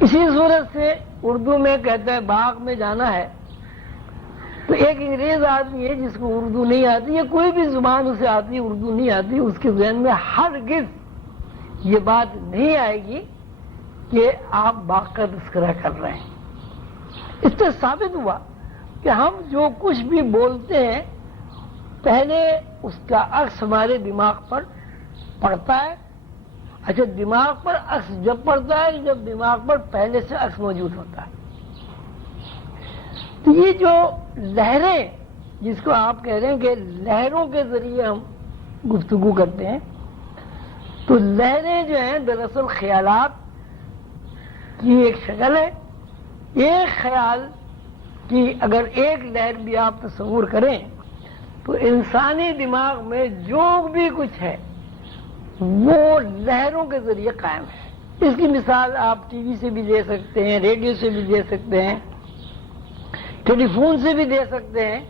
اسی صورت سے اردو میں کہتا ہے باغ میں جانا ہے، تو ایک انگریز آدمی ہے جس کو اردو نہیں آتی یا کوئی بھی زبان اسے آتی اردو نہیں آتی، اس کے ذہن میں ہرگز یہ بات نہیں آئے گی کہ آپ باغ کا تذکرہ کر رہے ہیں۔ اس سے ثابت ہوا کہ ہم جو کچھ بھی بولتے ہیں پہلے اس کا عکس ہمارے دماغ پر پڑتا ہے۔ اچھا، دماغ پر عکس جب پڑتا ہے جب دماغ پر پہلے سے عکس موجود ہوتا ہے۔ تو یہ جو لہریں جس کو آپ کہہ رہے ہیں کہ لہروں کے ذریعے ہم گفتگو کرتے ہیں، تو لہریں جو ہیں دراصل خیالات کی ایک شکل ہے۔ ایک خیال کی اگر ایک لہر بھی آپ تصور کریں تو انسانی دماغ میں جو بھی کچھ ہے وہ لہروں کے ذریعے قائم ہے۔ اس کی مثال آپ ٹی وی سے بھی دے سکتے ہیں، ریڈیو سے بھی دے سکتے ہیں، ٹیلی فون سے بھی دے سکتے ہیں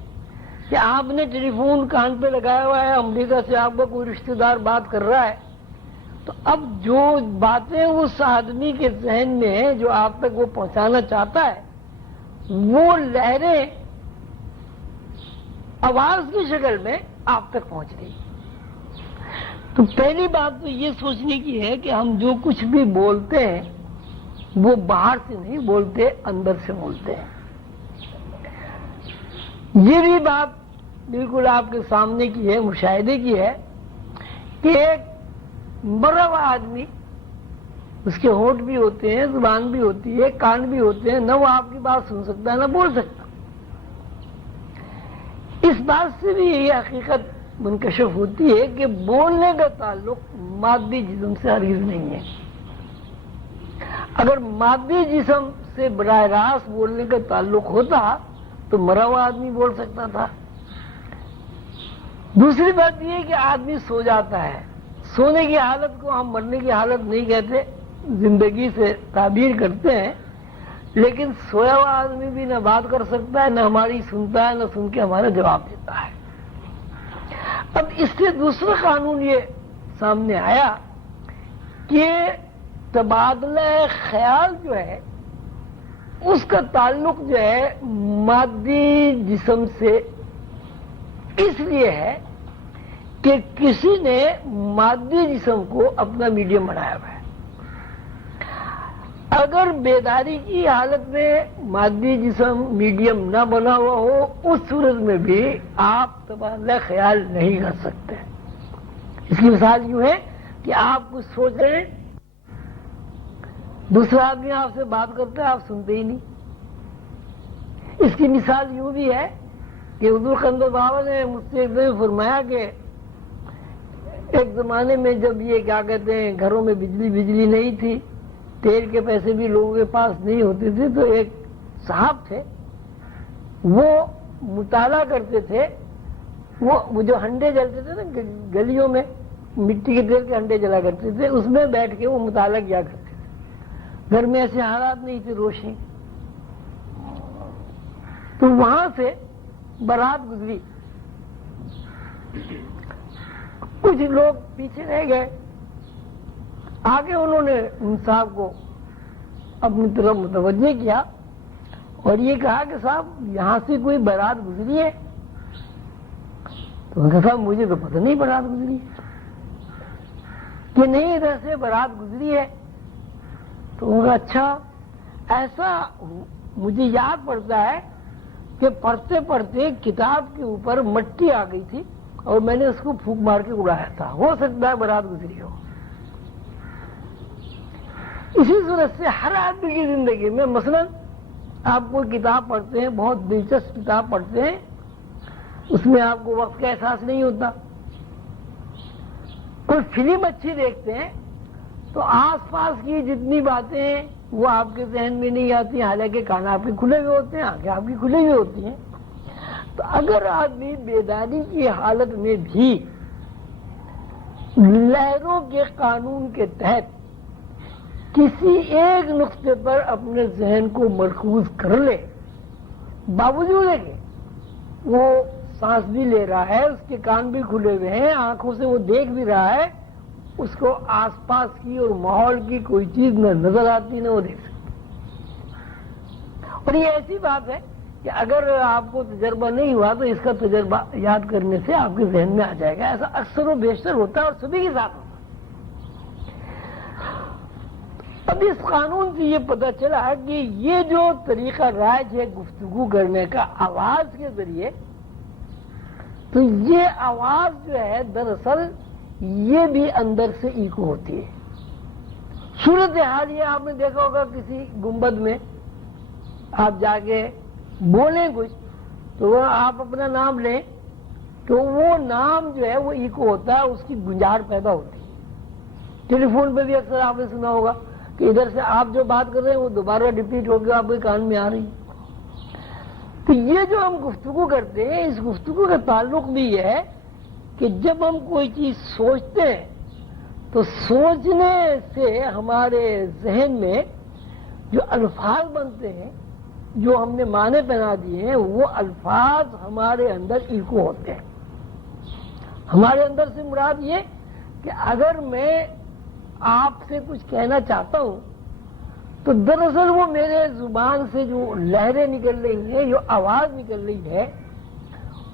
کہ آپ نے ٹیلی فون کان پہ لگایا ہوا ہے، امریکہ سے آپ کا کوئی رشتہ دار بات کر رہا ہے، تو اب جو باتیں اس آدمی کے ذہن میں ہیں جو آپ تک وہ پہنچانا چاہتا ہے وہ لہریں آواز کی شکل میں آپ تک پہنچ رہی۔ تو پہلی بات تو یہ سوچنے کی ہے کہ ہم جو کچھ بھی بولتے ہیں وہ باہر سے نہیں بولتے، اندر سے بولتے ہیں۔ یہ بھی بات بالکل آپ کے سامنے کی ہے، مشاہدے کی ہے کہ ایک مرا ہوا آدمی، اس کے ہونٹ بھی ہوتے ہیں، زبان بھی ہوتی ہے، کان بھی ہوتے ہیں، نہ وہ آپ کی بات سن سکتا ہے نہ بول سکتا۔ اس بات سے بھی یہ حقیقت منکشف ہوتی ہے کہ بولنے کا تعلق مادی جسم سے ہرگز نہیں ہے۔ اگر مادی جسم سے براہ راست بولنے کا تعلق ہوتا تو مرا ہوا آدمی بول سکتا تھا۔ دوسری بات یہ ہے کہ آدمی سو جاتا ہے، سونے کی حالت کو ہم مرنے کی حالت نہیں کہتے، زندگی سے تعبیر کرتے ہیں، لیکن سویا ہوا آدمی بھی نہ بات کر سکتا ہے، نہ ہماری سنتا ہے، نہ سن کے ہمارا جواب دیتا ہے۔ اب اس سے دوسرا قانون یہ سامنے آیا کہ تبادلہ خیال جو ہے اس کا تعلق جو ہے مادی جسم سے اس لیے ہے کہ کسی نے مادی جسم کو اپنا میڈیم بنایا ہوا ہے۔ اگر بیداری کی حالت میں مادی جسم میڈیم نہ بنا ہوا ہو اس صورت میں بھی آپ تبادلہ خیال نہیں کر سکتے۔ اس کی مثال یوں ہے کہ آپ کچھ سوچ رہے ہیں، دوسرا آدمی آپ سے بات کرتا ہے، آپ سنتے ہی نہیں۔ اس کی مثال یوں بھی ہے کہ حضور قندر بابا نے مجھ سے ایک دن فرمایا کہ ایک زمانے میں جب یہ کیا کہتے ہیں گھروں میں بجلی نہیں تھی، تیل کے پیسے بھی لوگوں کے پاس نہیں ہوتے تھے، تو ایک صاحب تھے وہ مطالعہ کرتے تھے، وہ جو ہنڈے جلتے تھے نا گلیوں میں، مٹی کے تیل کے ہنڈے جلا کرتے تھے، اس میں بیٹھ کے وہ مطالعہ کیا کرتے تھے۔ گھر میں ایسے حالات نہیں تھے، روشنی، تو وہاں سے بارات گزری، کچھ لوگ پیچھے رہ گئے، آگے انہوں نے ان صاحب کو اپنی طرف متوجہ کیا اور یہ کہا کہ صاحب یہاں سے کوئی بارات گزری ہے؟ تو انہوں نے کہا صاحب مجھے تو پتہ نہیں بارات گزری ہے، کہ نہیں ادھر سے بارات گزری ہے۔ تو انہوں نے کہا اچھا، ایسا مجھے یاد پڑتا ہے کہ پڑھتے پڑھتے کتاب کے اوپر مٹی آ گئی تھی اور میں نے اس کو پھونک مار کے اڑایا تھا، ہو سکتا ہے بارات گزری ہو۔ اسی صورت سے ہر آدمی کی زندگی میں مثلا آپ کوئی کتاب پڑھتے ہیں، بہت دلچسپ کتاب پڑھتے ہیں، اس میں آپ کو وقت کا احساس نہیں ہوتا۔ کوئی فلم اچھی دیکھتے ہیں تو آس پاس کی جتنی باتیں ہیں وہ آپ کے ذہن میں نہیں آتی، حالانکہ کان آپ کے کھلے ہوئے ہوتے ہیں، آنکھیں آپ کی کھلی ہوئی ہوتی ہیں۔ تو اگر آدمی بیداری کی حالت میں بھی لہروں کے قانون کے تحت کسی ایک نقطے پر اپنے ذہن کو مرکوز کر لے، باوجود ہے کہ وہ سانس بھی لے رہا ہے، اس کے کان بھی کھلے ہوئے ہیں، آنکھوں سے وہ دیکھ بھی رہا ہے، اس کو آس پاس کی اور ماحول کی کوئی چیز نہ نظر آتی نہ وہ دیکھ سکتا۔ اور یہ ایسی بات ہے کہ اگر آپ کو تجربہ نہیں ہوا تو اس کا تجربہ یاد کرنے سے آپ کے ذہن میں آ جائے گا. ایسا اکثر و بیشتر ہوتا ہے اور سبھی کے ساتھ ہوتا ہے. اب اس قانون سے یہ پتہ چلا کہ یہ جو طریقہ رائج ہے گفتگو کرنے کا آواز کے ذریعے، تو یہ آواز جو ہے دراصل یہ بھی اندر سے ایکو ہوتی ہے. صورتحال یہ آپ نے دیکھا ہوگا کسی گنبد میں آپ جا کے بولیں کچھ تو وہ آپ اپنا نام لیں تو وہ نام جو ہے وہ ایکو ہوتا ہے، اس کی گنجار پیدا ہوتی ہے. ٹیلی فون پہ بھی اکثر آپ نے سنا ہوگا کہ ادھر سے آپ جو بات کر رہے ہیں وہ دوبارہ ریپیٹ ہو کے آپ کے کان میں آ رہی ہے. تو یہ جو ہم گفتگو کرتے ہیں اس گفتگو کا تعلق بھی یہ ہے کہ جب ہم کوئی چیز سوچتے ہیں تو سوچنے سے ہمارے ذہن میں جو الفاظ بنتے ہیں، جو ہم نے معنی پہنا دیے ہیں، وہ الفاظ ہمارے اندر ایکو ہوتے ہیں. ہمارے اندر سے مراد یہ کہ اگر میں آپ سے کچھ کہنا چاہتا ہوں تو دراصل وہ میرے زبان سے جو لہریں نکل رہی ہیں، جو آواز نکل رہی ہے،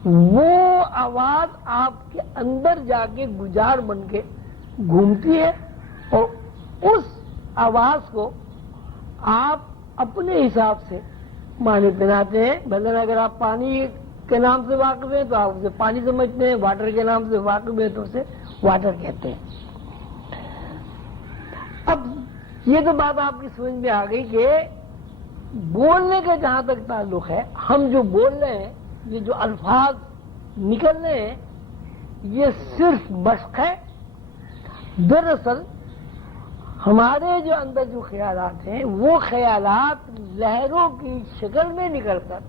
وہ آواز آپ کے اندر جا کے گجار بن کے گھومتی ہے اور اس آواز کو آپ اپنے حساب سے معنی پہناتے ہیں. مثلاً اگر آپ پانی کے نام سے واقف ہیں تو آپ اسے پانی سمجھتے ہیں، واٹر کے نام سے واقف ہیں تو اسے واٹر کہتے ہیں. اب یہ تو بات آپ کی سمجھ میں آ گئی کہ بولنے کا جہاں تک تعلق ہے، ہم جو بول رہے ہیں، یہ جو الفاظ نکل رہے ہیں، یہ صرف مشق ہے. دراصل ہمارے جو اندر جو خیالات ہیں وہ خیالات لہروں کی شکل میں نکل کر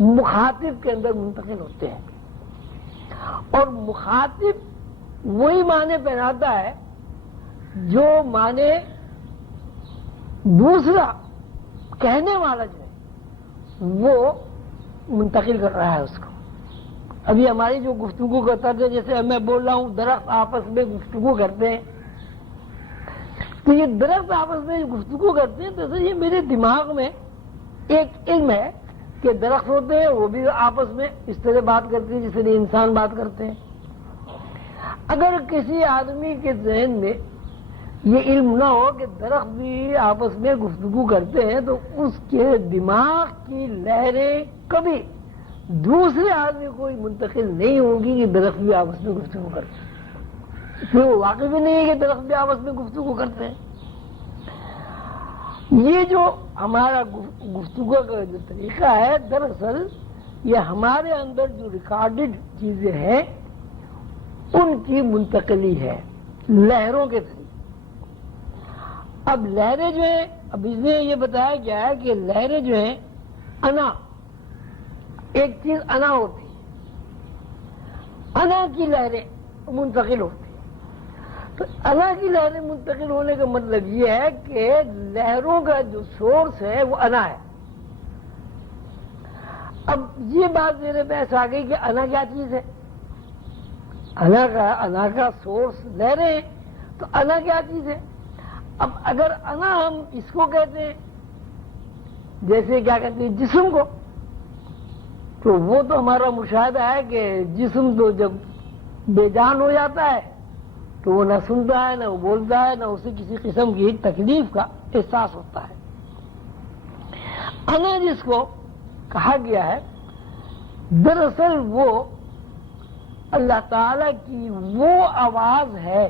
مخاطب کے اندر منتقل ہوتے ہیں اور مخاطب وہی معنی پہناتا ہے جو معنی دوسرا کہنے والا جو ہے وہ منتقل کر رہا ہے اس کو. ابھی ہماری جو گفتگو کا طرز ہے، جیسے میں بول رہا ہوں درخت آپس میں گفتگو کرتے ہیں، تو یہ درخت آپس میں گفتگو کرتے ہیں تو یہ میرے دماغ میں ایک علم ہے کہ درخت ہوتے ہیں وہ بھی آپس میں اس طرح بات کرتے ہیں جس طرح انسان بات کرتے ہیں. اگر کسی آدمی کے ذہن میں یہ علم نہ ہو کہ درخت بھی آپس میں گفتگو کرتے ہیں تو اس کے دماغ کی لہریں کبھی دوسرے آدمی کو منتقل نہیں ہوں گی کہ درخت بھی آپس میں گفتگو کرتے ہیں. اس میں وہ واقف بھی نہیں ہے کہ درخت بھی آپس میں گفتگو کرتے ہیں. یہ جو ہمارا گفتگو کا جو طریقہ ہے دراصل یہ ہمارے اندر جو ریکارڈڈ چیزیں ہیں ان کی منتقلی ہے لہروں کے ذریعے. اب لہریں جو ہیں، اب اس میں یہ بتایا گیا ہے کہ لہریں جو ہیں انا، ایک چیز انا ہوتی ہے، انا کی لہریں منتقل ہوتی ہیں. تو انا کی لہریں منتقل ہونے کا مطلب یہ ہے کہ لہروں کا جو سورس ہے وہ انا ہے. اب یہ بات میرے پاس آ گئی کہ انا کیا چیز ہے. انا کا سورس لہریں ہیں، تو انا کیا چیز ہے. اب اگر انا ہم اس کو کہتے ہیں جیسے کیا کہتے ہیں جسم کو، تو وہ تو ہمارا مشاہدہ ہے کہ جسم تو جب بے جان ہو جاتا ہے تو وہ نہ سنتا ہے، نہ وہ بولتا ہے، نہ اسے کسی قسم کی تکلیف کا احساس ہوتا ہے. انا جس کو کہا گیا ہے دراصل وہ اللہ تعالی کی وہ آواز ہے